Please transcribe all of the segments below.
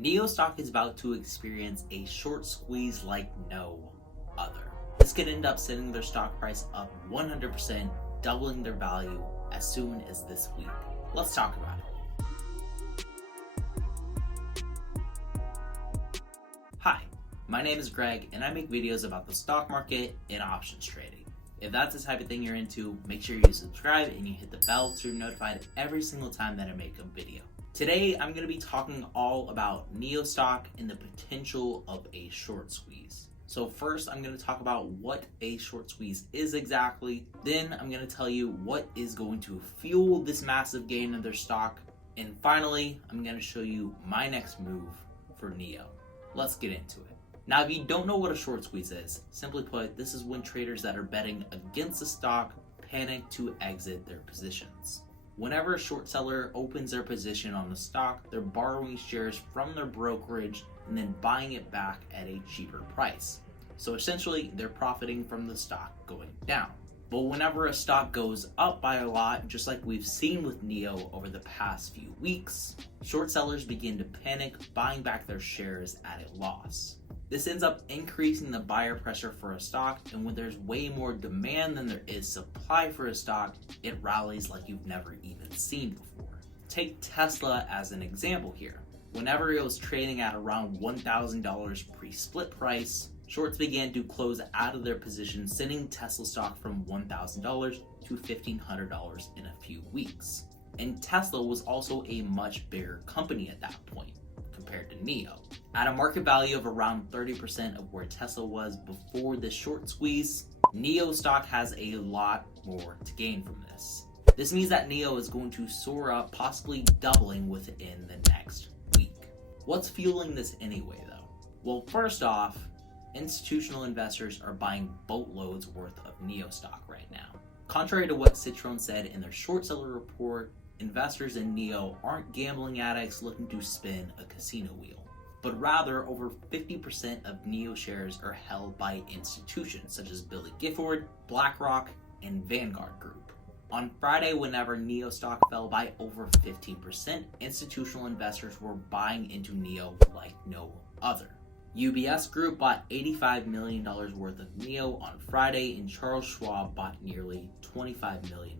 NIO Stock is about to experience a short squeeze like no other. This could end up sending their stock price up 100%, doubling their value as soon as this week. Let's talk about it. Hi, my name is Greg and I make videos about the stock market and options trading. If that's the type of thing you're into, make sure you subscribe and you hit the bell so you're notified every single time that I make a video. Today, I'm going to be talking all about NIO Stock and the potential of a short squeeze. So first, I'm going to talk about what a short squeeze is exactly. Then I'm going to tell you what is going to fuel this massive gain in their stock. And finally, I'm going to show you my next move for NIO. Let's get into it. Now, if you don't know what a short squeeze is, simply put, this is when traders that are betting against the stock panic to exit their positions. Whenever a short seller opens their position on the stock, they're borrowing shares from their brokerage and then buying it back at a cheaper price. So essentially, they're profiting from the stock going down. But whenever a stock goes up by a lot, just like we've seen with NIO over the past few weeks, short sellers begin to panic, buying back their shares at a loss. This ends up increasing the buyer pressure for a stock, and when there's way more demand than there is supply for a stock, it rallies like you've never even seen before. Take Tesla as an example here. Whenever it was trading at around $1,000 pre-split price, shorts began to close out of their position, sending Tesla stock from $1,000 to $1,500 in a few weeks. And Tesla was also a much bigger company at that point compared to NIO. At a market value of around 30% of where Tesla was before this short squeeze, NIO stock has a lot more to gain from this. This means that NIO is going to soar up, possibly doubling within the next week. What's fueling this anyway, though? Well, first off, institutional investors are buying boatloads worth of NIO stock right now. Contrary to what Citron said in their short seller report, investors in NIO aren't gambling addicts looking to spin a casino wheel, but rather over 50% of NIO shares are held by institutions such as Billy Gifford, BlackRock, and Vanguard Group. On Friday, whenever NIO stock fell by over 15%, institutional investors were buying into NIO like no other. UBS Group bought $85 million worth of NIO on Friday, and Charles Schwab bought nearly $25 million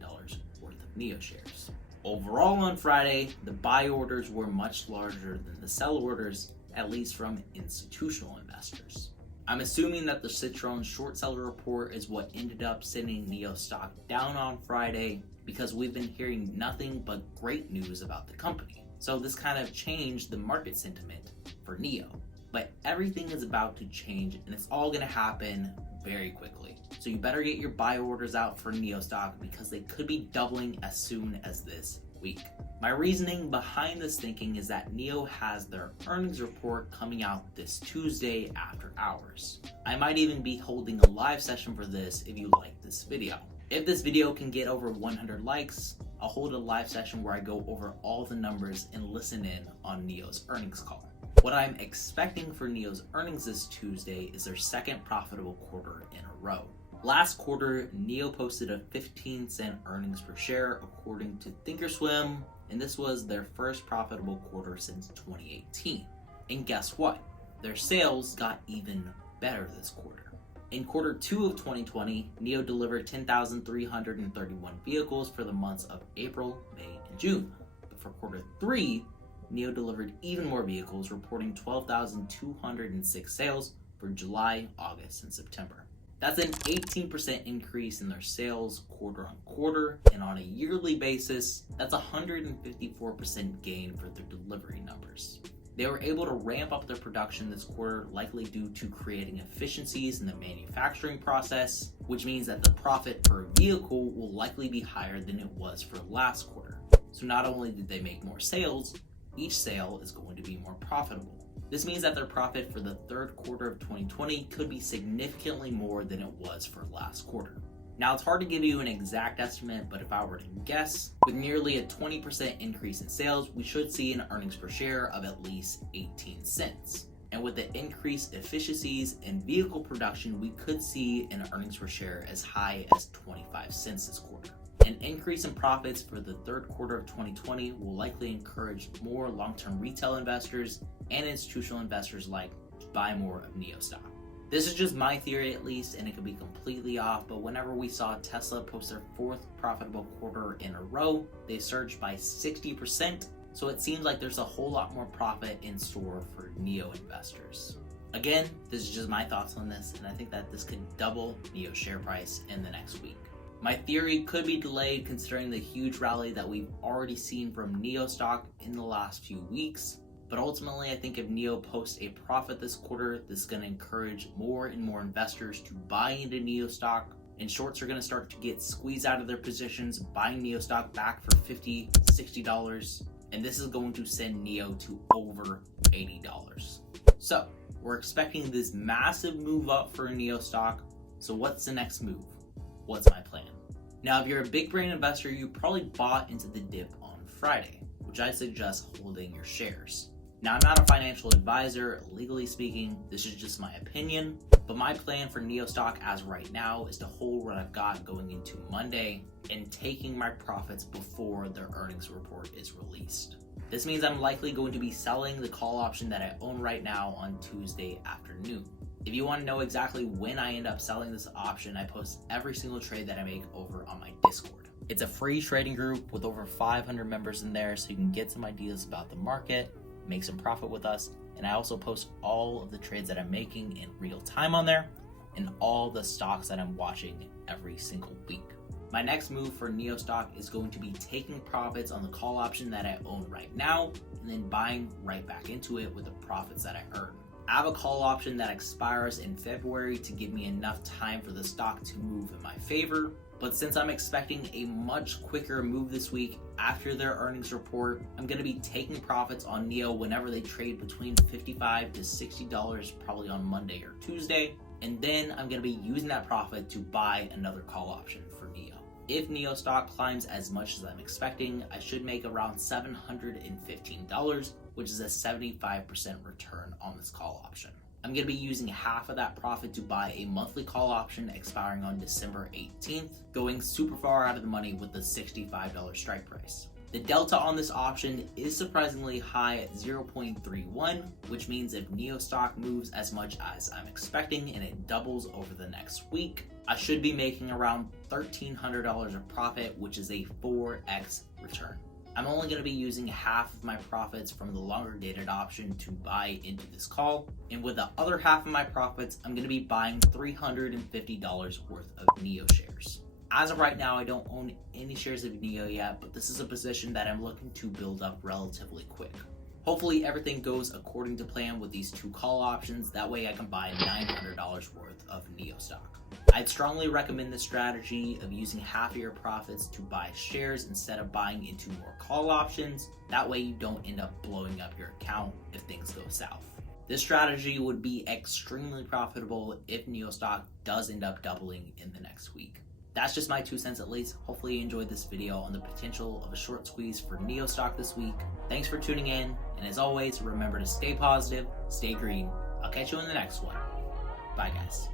worth of NIO shares. Overall on Friday, the buy orders were much larger than the sell orders, at least from institutional investors. I'm assuming that the Citron short seller report is what ended up sending NIO stock down on Friday, because we've been hearing nothing but great news about the company. So this kind of changed the market sentiment for NIO. But everything is about to change, and it's all going to happen very quickly. So you better get your buy orders out for NIO stock, because they could be doubling as soon as this week. My reasoning behind this thinking is that NIO has their earnings report coming out this Tuesday after hours. I might even be holding a live session for this if you like this video. If this video can get over 100 likes, I'll hold a live session where I go over all the numbers and listen in on NIO's earnings call. What I'm expecting for NIO's earnings this Tuesday is their second profitable quarter in a row. Last quarter, NIO posted a 15-cent earnings per share according to Thinkorswim, and this was their first profitable quarter since 2018. And guess what? Their sales got even better this quarter. In quarter 2 of 2020, NIO delivered 10,331 vehicles for the months of April, May, and June. But for quarter 3, NIO delivered even more vehicles, reporting 12,206 sales for July, August, and September. That's an 18% increase in their sales quarter on quarter, and on a yearly basis, that's a 154% gain for their delivery numbers. They were able to ramp up their production this quarter, likely due to creating efficiencies in the manufacturing process, which means that the profit per vehicle will likely be higher than it was for last quarter. So not only did they make more sales, each sale is going to be more profitable. This means that their profit for the third quarter of 2020 could be significantly more than it was for last quarter. Now, it's hard to give you an exact estimate, but if I were to guess, with nearly a 20% increase in sales, we should see an earnings per share of at least 18 cents. And with the increased efficiencies in vehicle production, we could see an earnings per share as high as 25 cents this quarter. An increase in profits for the third quarter of 2020 will likely encourage more long-term retail investors and institutional investors like to buy more of NIO stock. This is just my theory at least, and it could be completely off, but whenever we saw Tesla post their 4th profitable quarter in a row, they surged by 60%, so it seems like there's a whole lot more profit in store for NIO investors. Again, this is just my thoughts on this, and I think that this could double NIO's share price in the next week. My theory could be delayed considering the huge rally that we've already seen from NIO stock in the last few weeks. But ultimately, I think if NIO posts a profit this quarter, this is going to encourage more and more investors to buy into NIO stock, and shorts are going to start to get squeezed out of their positions, buying NIO stock back for $50, $60, and this is going to send NIO to over $80. So, we're expecting this massive move up for NIO stock, so what's the next move? What's my plan? Now, if you're a big brain investor, you probably bought into the dip on Friday, which I suggest holding your shares. Now, I'm not a financial advisor, legally speaking, this is just my opinion, but my plan for NIO stock as right now is to hold what I've got going into Monday and taking my profits before their earnings report is released. This means I'm likely going to be selling the call option that I own right now on Tuesday afternoon. If you want to know exactly when I end up selling this option, I post every single trade that I make over on my Discord. It's a free trading group with over 500 members in there, so you can get some ideas about the market, make some profit with us, and I also post all of the trades that I'm making in real time on there and all the stocks that I'm watching every single week. My next move for NIO stock is going to be taking profits on the call option that I own right now and then buying right back into it with the profits that I earn. I have a call option that expires in February to give me enough time for the stock to move in my favor, but since I'm expecting a much quicker move this week after their earnings report, I'm going to be taking profits on NIO whenever they trade between $55 to $60 probably on Monday or Tuesday, and then I'm going to be using that profit to buy another call option for NIO. If NIO stock climbs as much as I'm expecting, I should make around $715, which is a 75% return on this call option. I'm going to be using half of that profit to buy a monthly call option expiring on December 18th, going super far out of the money with the $65 strike price. The delta on this option is surprisingly high at 0.31, which means if NIO stock moves as much as I'm expecting and it doubles over the next week, I should be making around $1,300 of profit, which is a 4x return. I'm only going to be using half of my profits from the longer dated option to buy into this call, and with the other half of my profits, I'm going to be buying $350 worth of NIO shares. As of right now, I don't own any shares of NIO yet, but this is a position that I'm looking to build up relatively quick. Hopefully everything goes according to plan with these two call options, that way I can buy $900 worth of NIO stock. I'd strongly recommend the strategy of using half of your profits to buy shares instead of buying into more call options. That way you don't end up blowing up your account if things go south. This strategy would be extremely profitable if NIO stock does end up doubling in the next week. That's just my 2 cents at least. Hopefully you enjoyed this video on the potential of a short squeeze for NIO stock this week. Thanks for tuning in, and as always, remember to stay positive, stay green. I'll catch you in the next one. Bye guys.